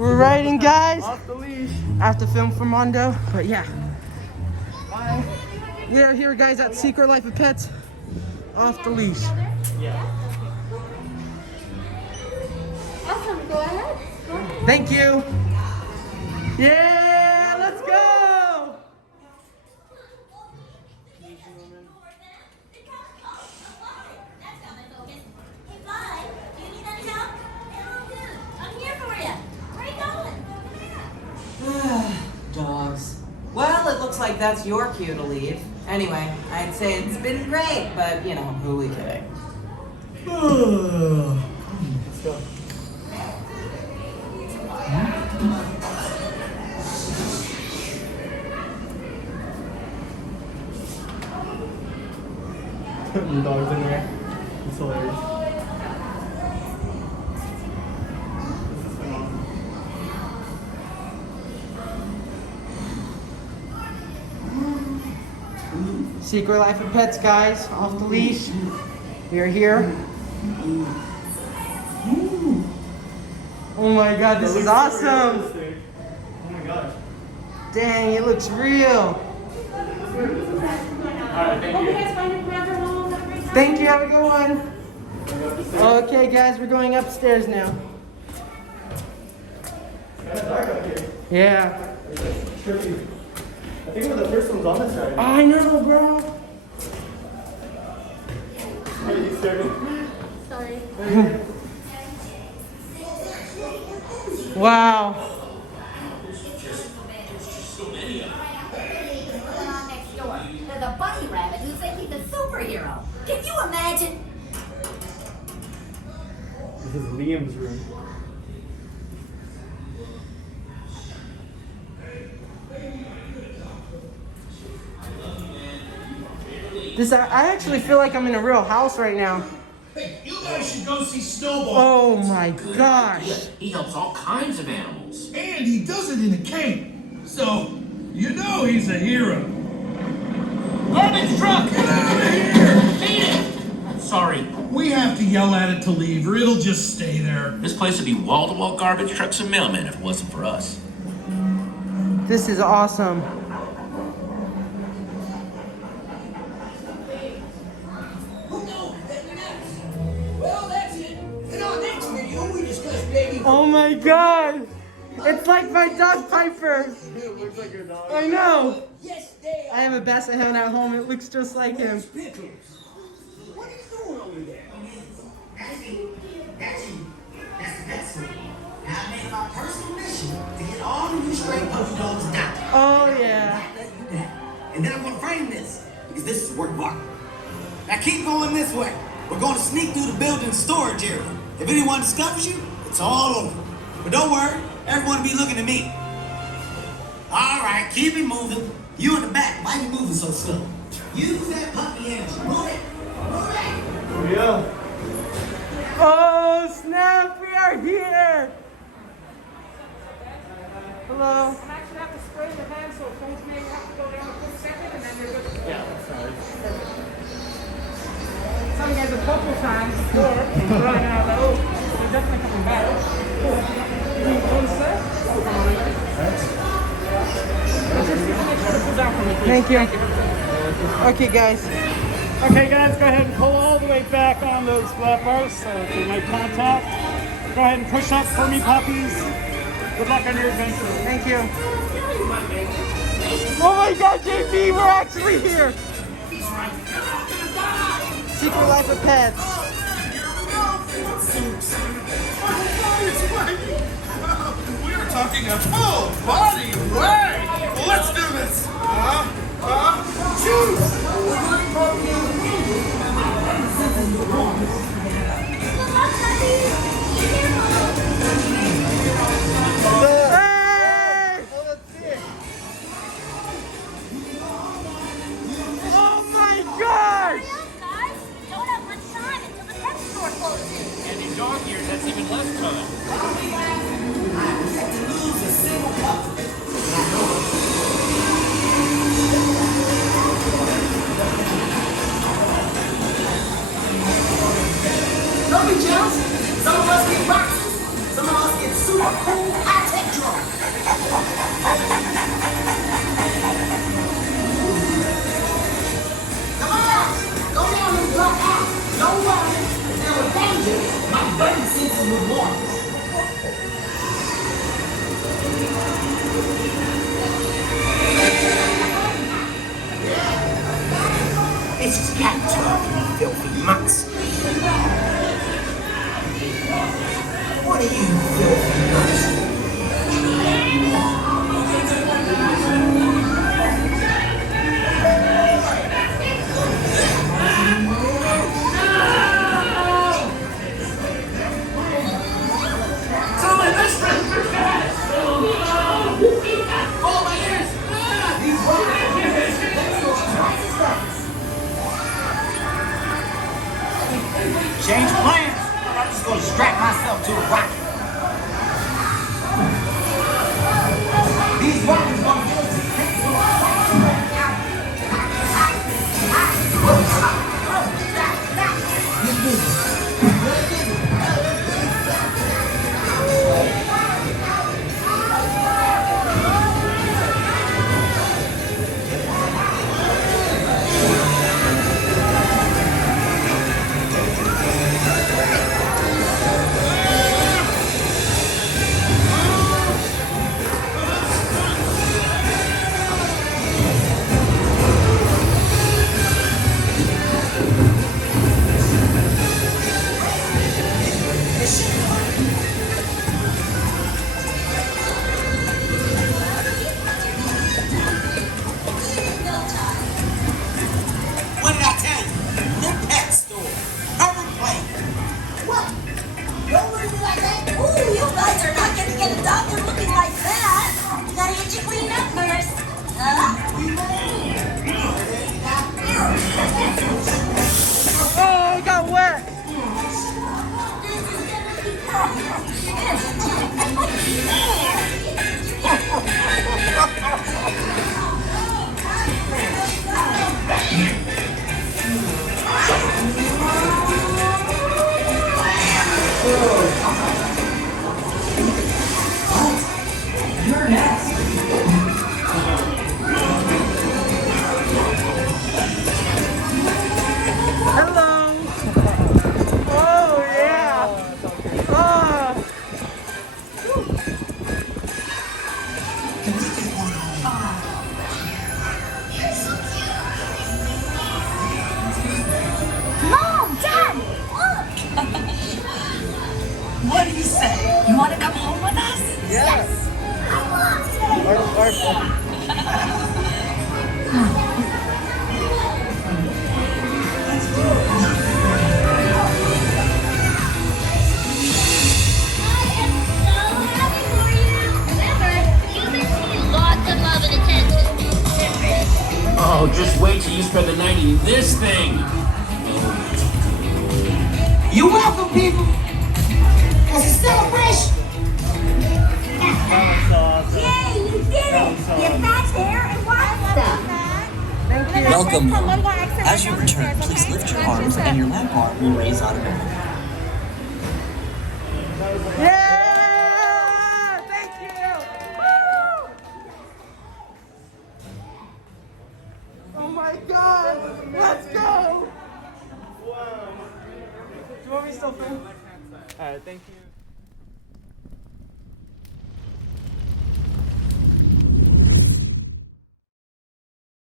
We're riding, guys. Off the leash. I have to film for Mondo, but yeah. Bye. We are here, guys, at Secret Life of Pets. Off the leash. Yeah. Awesome. Go ahead. Thank you. Yeah, let's go. Dogs. Well, it looks like that's your cue to leave. Anyway, I'd say it's been great, but you know, who are we kidding? Let's go. Your dog's in there. It's hilarious. Secret Life of Pets, guys. Off the leash. We are here. Oh my god, this is awesome. Oh my gosh. Dang, it looks real. Alright, thank you. Thank you, have a good one. Okay, guys, we're going upstairs now. It's kind of dark out here. Yeah. It's tricky. I think we're the first ones on this ride. I know, bro. Hey, you scared me. Sorry. Wow. Next door. There's a bunny rabbit who thinks he's a superhero. Can you imagine? This is Liam's room. I actually feel like I'm in a real house right now. Hey, you guys should go see Snowball. Oh my gosh. He helps all kinds of animals. And he does it in a cape. So, you know he's a hero. Garbage truck! Get out of here! Beat it! Sorry. We have to yell at it to leave, or it'll just stay there. This place would be wall-to-wall garbage trucks and mailmen if it wasn't for us. This is awesome. Well, that's it. In our next video, we discuss baby. Oh my god. It's like my dog Piper. It looks like your dog. I know. Yes, they I have a basset hound at home. It looks just like him. Pickles. What are you doing over there? That's the best one. Now I made it my personal mission to get all the new stray puppy dogs adopted. Oh yeah. And then I'm gonna frame this, because this is a work of art. Now keep going this way. We're gonna sneak through the building storage area. If anyone discovers you, it's all over. But don't worry, everyone will be looking at me. All right, keep it moving. You in the back, why you moving so slow? Use that puppy energy. Move it. Move it. Here we go. Oh snap, we are here. Hello. I'm actually have to spray the van, so phones may have to go down a quick second, and then you're good to go. Yeah, sorry. Some guys a couple times before, and running out of the they're definitely coming back. Thank you. Okay, guys. Okay, guys, go ahead and pull all the way back on those flat bars so they make contact. Go ahead and push up for me, puppies. Good luck on your adventure. Thank you. Oh my god, JP, we're actually here. Secret Life of Pets. We are talking a full body way. Well, let's do this. Choose. Hey! Oh my gosh! Guys, don't have much time until the pet store closes. And in dog years, that's even less time. Don't be jealous. Some of us get boxes. Some of us get super cool high-tech Come on! Go down and drop out! No running! If there was danger, my burn senses would warn us. This is cat talk, you filthy mutts. What are you filthy mutts? Change plans. I'm just gonna strap myself to a rocket. These rockets gonna go What did I tell you? The pet store. Cover plate. What? Don't look at me like that. Ooh, you guys are not gonna get a doctor looking like that. You gotta get you cleaned up, nurse. Oh, it got wet. You're next. Hello. Oh, yeah. Oh. Mom, Dad, look! What do you say? You want to come home with us? Yes. Oh, just wait till you spend the night in this thing. You're welcome, people. It's a celebration. Yay, you did it! Get back there and watch stuff. Welcome home. As you return, please lift your arms and your lap bar will raise automatically. Yeah! Thank you! Woo! Oh my god! Let's go! Wow. Do you want me to still film? Alright, thank you.